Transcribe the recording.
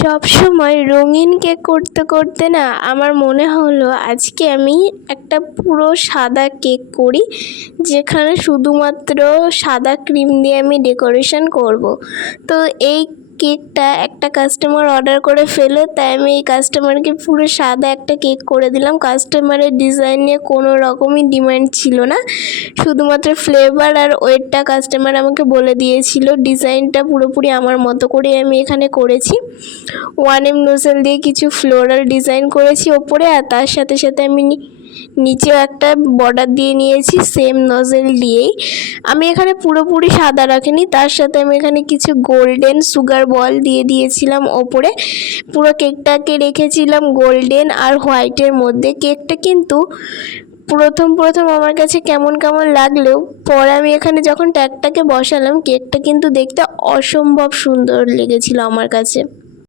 সব সময় রঙিন কেক করতে করতে না আমার মনে হলো আজকে আমি একটা পুরো সাদা কেক করি, যেখানে শুধুমাত্র সাদা ক্রিম দিয়ে আমি ডেকোরেশন করব। তো এই কেকটা একটা কাস্টমার অর্ডার করে ফেলে, তাই আমি এই কাস্টমারকে পুরো সাদা একটা কেক করে দিলাম। কাস্টমারের ডিজাইন নিয়ে কোনো রকমই ডিমান্ড ছিল না, শুধুমাত্র ফ্লেভার আর ওয়েটটা কাস্টমার আমাকে বলে দিয়েছিল। ডিজাইনটা পুরোপুরি আমার মতো করে আমি এখানে করেছি। 1M নোজেল দিয়ে কিছু ফ্লোরাল ডিজাইন করেছি ওপরে, আর তার সাথে সাথে আমি নিচেও একটা বর্ডার দিয়ে নিয়েছি সেম নজেল দিয়েই। আমি এখানে পুরোপুরি সাদা রাখিনি, তার সাথে আমি এখানে কিছু গোল্ডেন সুগার বল দিয়ে দিয়েছিলাম ওপরে। পুরো কেকটাকে রেখেছিলাম গোল্ডেন আর হোয়াইটের মধ্যে। কেকটা কিন্তু প্রথম আমার কাছে কেমন লাগলেও পরে আমি এখানে যখন ট্যাগটাকে বসালাম, কেকটা কিন্তু দেখতে অসম্ভব সুন্দর লেগেছিল আমার কাছে।